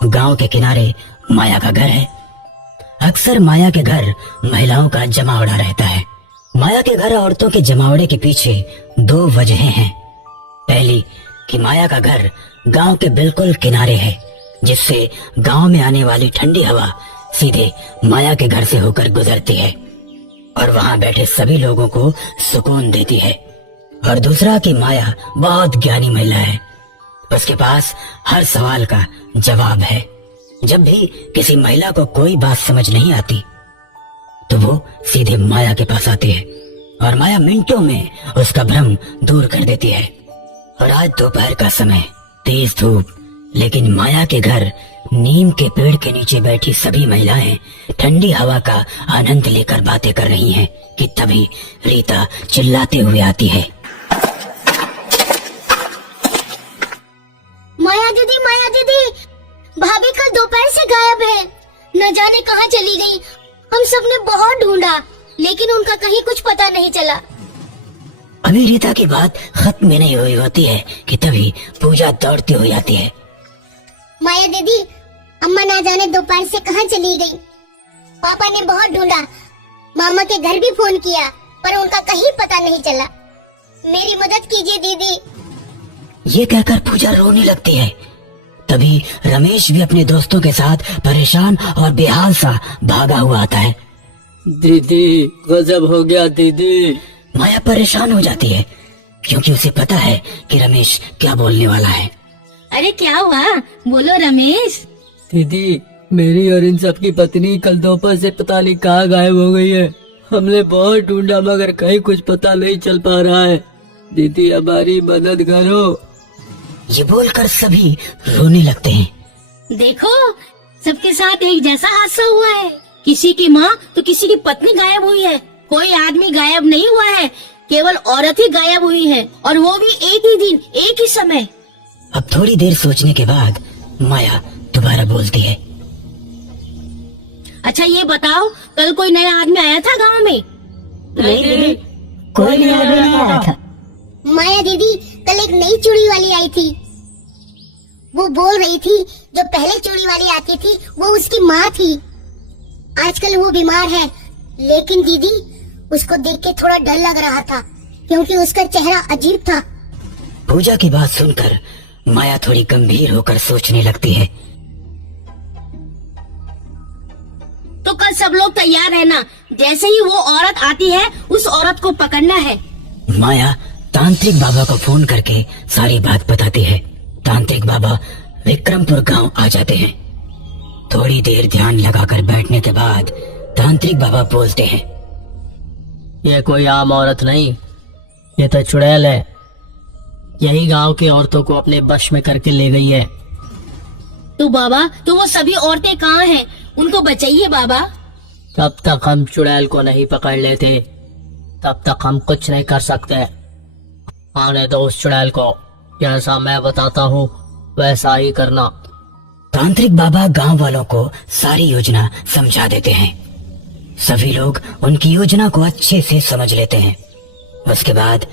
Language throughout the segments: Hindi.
गांव के किनारे माया का घर है। अक्सर माया के घर महिलाओं का जमावड़ा रहता है। माया के घर औरतों के जमावड़े के पीछे दो वजहें हैं। पहली कि माया का घर गांव के बिल्कुल किनारे है, जिससे गांव में आने वाली ठंडी हवा सीधे माया के घर से होकर गुजरती है और वहां बैठे सभी लोगों को सुकून देती है। और दूसरा कि माया बहुत ज्ञानी महिला है, उसके पास हर सवाल का जवाब है। जब भी किसी महिला को कोई बात समझ नहीं आती तो वो सीधे माया के पास आती है और माया मिनटों में उसका भ्रम दूर कर देती है। और आज दोपहर का समय, तेज धूप, लेकिन माया के घर नीम के पेड़ के नीचे बैठी सभी महिलाएं ठंडी हवा का आनंद लेकर बातें कर रही हैं कि तभी रीता चिल्लाते हुए आती है। माया दीदी, भाभी कल दोपहर से गायब है, न जाने कहाँ चली गई। हम सबने बहुत ढूंढा लेकिन उनका कहीं कुछ पता नहीं चला। अभी रीता की बात खत्म नहीं हुई होती है कि तभी पूजा दौड़ती हुई आती है। माया दीदी, अम्मा ना जाने दोपहर से कहाँ चली गई। पापा ने बहुत ढूंढा, मामा के घर भी फोन किया, पर उनका कहीं पता नहीं चला। मेरी मदद कीजिए दीदी। ये कहकर पूजा रोने लगती है। तभी रमेश भी अपने दोस्तों के साथ परेशान और बेहाल सा भागा हुआ आता है। दीदी, गजब हो गया दीदी। माया परेशान हो जाती है क्योंकि उसे पता है कि रमेश क्या बोलने वाला है। अरे क्या हुआ, बोलो रमेश। दीदी, मेरी और इन सब की पत्नी कल दोपहर से पता नहीं कहाँ गायब हो गई है। हमने बहुत ढूंढा मगर कहीं कुछ पता नहीं चल पा रहा है। दीदी, हमारी मदद करो। ये बोलकर सभी रोने लगते हैं। देखो, सबके साथ एक जैसा हादसा हुआ है। किसी की माँ तो किसी की पत्नी गायब हुई है। कोई आदमी गायब नहीं हुआ है, केवल औरत ही गायब हुई है, और वो भी एक ही दिन, एक ही समय। अब थोड़ी देर सोचने के बाद माया दोबारा बोलती है। अच्छा ये बताओ, कल कोई नया आदमी आया था गांव में? नहीं, कोई नया आदमी नहीं आया था। माया दीदी, कल एक नई चूड़ी वाली आई थी। वो बोल रही थी जो पहले चूड़ी वाली आती थी वो उसकी माँ थी। आजकल वो बीमार है, लेकिन दीदी उसको देख के थोड़ा डर लग रहा था क्योंकि उसका चेहरा अजीब था। पूजा की बात सुनकर माया थोड़ी गंभीर होकर सोचने लगती है। तो कल सब लोग तैयार रहना, जैसे ही वो औरत आती है उस औरत को पकड़ना है। माया तांत्रिक बाबा को फोन करके सारी बात बताती है। तांत्रिक बाबा विक्रमपुर गांव आ जाते हैं। थोड़ी देर ध्यान लगाकर बैठने के बाद तांत्रिक बाबा बोलते हैं। ये कोई आम औरत नहीं, ये तो चुड़ैल है। यही गांव की औरतों को अपने वश में करके ले गई है। तो बाबा, तो वो सभी औरतें कहाँ हैं? उनको बचाइए बाबा। जब तक हम चुड़ैल को नहीं पकड़ लेते तब तक हम कुछ नहीं कर सकते। आने दो उस चुड़ैल को, जैसा मैं बताता हूँ वैसा ही करना। तांत्रिक बाबा गांव वालों को सारी योजना समझा देते हैं। सभी लोग उनकी योजना को अच्छे से समझ लेते हैं। उसके बाद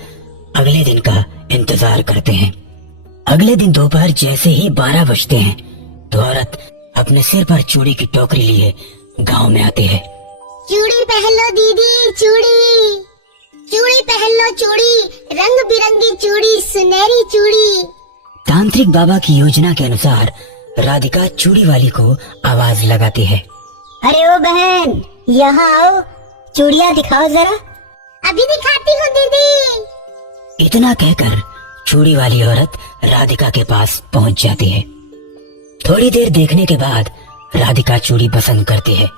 अगले दिन का इंतजार करते हैं। अगले दिन दोपहर जैसे ही 12 बजते हैं तो औरत अपने सिर पर चूड़ी की टोकरी लिए गांव में आती है। चूड़ी पहन लो दीदी, चूड़ी चूड़ी पहन लो, चूड़ी रंग बिरंगी चूड़ी, सुनहरी चूड़ी। तांत्रिक बाबा की योजना के अनुसार राधिका चूड़ी वाली को आवाज लगाती है। अरे ओ बहन, यहाँ आओ, चूड़ियाँ दिखाओ जरा। अभी दिखाती हूँ दीदी। इतना कहकर चूड़ी वाली औरत राधिका के पास पहुंच जाती है। थोड़ी देर देखने के बाद राधिका चूड़ी पसंद करती है।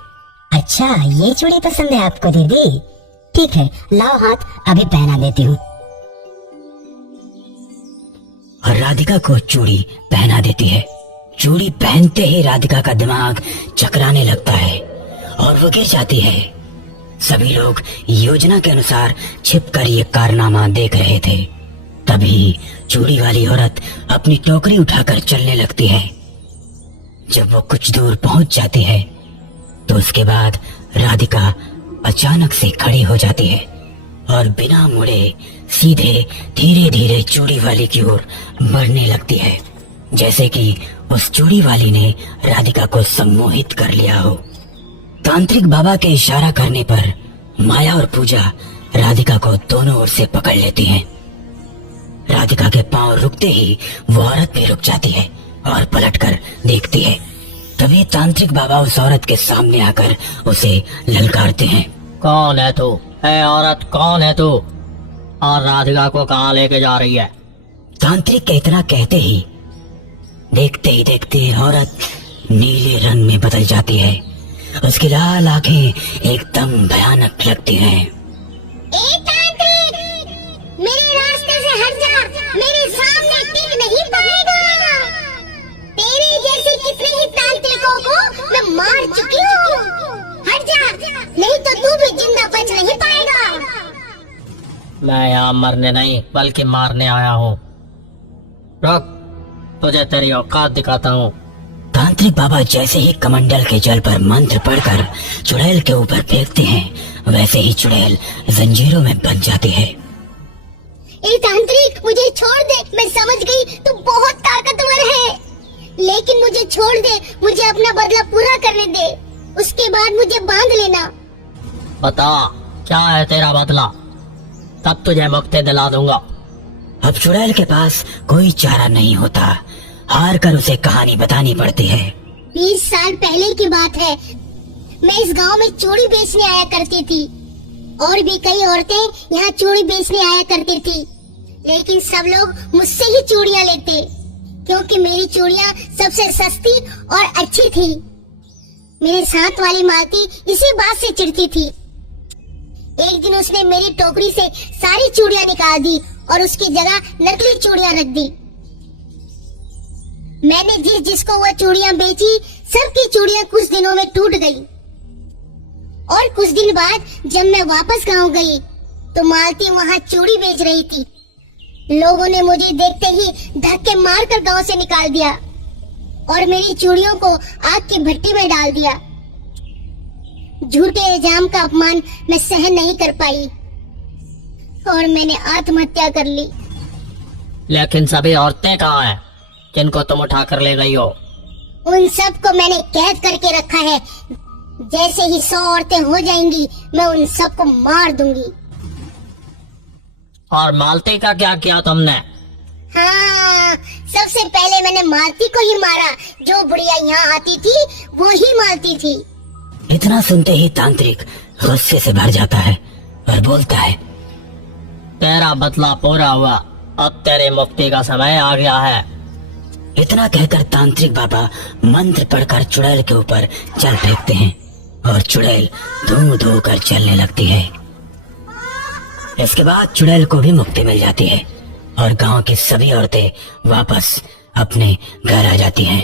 अच्छा, ये चूड़ी पसंद है आपको दीदी? ठीक है, लाओ हाथ, अभी पहना देती हूँ। और राधिका को चूड़ी पहना देती है। चूड़ी पहनते ही राधिका का दिमाग चकराने लगता है और वो गिर जाती है। सभी लोग योजना के अनुसार छिपकर ये कारनामा देख रहे थे। तभी चूड़ी वाली औरत अपनी टोकरी उठाकर चलने लगती है। जब वो कुछ दूर पहुंच जाती है तो उसके बाद राधिका अचानक से खड़ी हो जाती है और बिना मुड़े सीधे धीरे धीरे चूड़ी वाली की ओर बढ़ने लगती है, जैसे कि उस चूड़ी वाली ने राधिका को सम्मोहित कर लिया हो। तांत्रिक बाबा के इशारा करने पर माया और पूजा राधिका को दोनों ओर से पकड़ लेती हैं। राधिका के पांव रुकते ही वो औरत भी रुक जाती है और पलटकर देखती है। तभी तांत्रिक बाबा उस औरत के सामने आकर उसे ललकारते हैं। कौन है तू? है औरत, कौन है तू? और राधिका को कहाँ लेके जा रही है? तांत्रिक के इतना कहते ही देखते ही देखते औरत नीले रंग में बदल जाती है। उसकी लाल आंखें एकदम भयानक लगती हैं। ए तांत्रिक, मेरे रास्ते से हट जा, मेरे सामने टिक नहीं पाएगा। तेरे जैसे कितने ही तांत्रिकों को मैं मार चुकी हूँ। हट जा, नहीं तो तू भी जिंदा बच नहीं पाएगा। मैं यहाँ मरने नहीं बल्कि मारने आया हूँ। रुक, तुझे तेरी औकात दिखाता हूँ। तांत्रिक बाबा जैसे ही कमंडल के जल पर मंत्र पढ़कर चुड़ैल के ऊपर फेंकते हैं, वैसे ही चुड़ैल जंजीरों में बंध जाती है। ए तांत्रिक, मुझे छोड़ दे। मैं समझ गई तू बहुत ताकतवर है, लेकिन मुझे छोड़ दे। मुझे अपना बदला पूरा करने दे, उसके बाद मुझे बांध लेना। बता, क्या है तेरा बदला? तब तुझे मुक्ति दिला दूंगा। अब चुड़ैल के पास कोई चारा नहीं होता। हार कर उसे कहानी बतानी पड़ती है। 20 साल पहले की बात है। मैं इस गांव में चूड़ी बेचने आया करती थी, और भी कई औरतें यहाँ चूड़ी बेचने आया करती थी, लेकिन सब लोग मुझसे ही चूड़ियाँ लेते, क्योंकि मेरी चूड़ियाँ सबसे सस्ती और अच्छी थी। मेरे साथ वाली मालती इसी बात से चिढ़ती थी। एक दिन उसने मेरी टोकरी से सारी चूड़ियाँ निकाल दी और उसकी जगह नकली चूड़ियाँ रख दी। मैंने जिसको वह चूड़ियाँ बेची, सबकी चूड़ियाँ कुछ दिनों में टूट गई। और कुछ दिन बाद जब मैं वापस गांव गई तो मालती वहाँ चूड़ी बेच रही थी। लोगों ने मुझे देखते ही धक्के मारकर गांव से निकाल दिया और मेरी चूड़ियों को आग की भट्टी में डाल दिया। झूठे इल्जाम का अपमान मैं सहन नहीं कर पाई और मैंने आत्महत्या कर ली। लेकिन सभी औरतें कहाँ हैं जिनको तुम उठा कर ले गई हो? उन सब को मैंने कैद करके रखा है। जैसे ही 100 औरतें हो जाएंगी, मैं उन सब को मार दूंगी। और मालती का क्या किया तुमने? हाँ, सबसे पहले मैंने मालती को ही मारा। जो बुढ़िया यहाँ आती थी वो ही मालती थी। इतना सुनते ही तांत्रिक गुस्से से भर जाता है और बोलता है, तेरा बदला पूरा हुआ, अब तेरी मुक्ति का समय आ गया है। इतना कहकर तांत्रिक बाबा मंत्र पढ़कर चुड़ैल के ऊपर जल फेंकते हैं और चुड़ैल धू धू कर चलने लगती है। इसके बाद चुड़ैल को भी मुक्ति मिल जाती है और गांव की सभी औरतें वापस अपने घर आ जाती हैं।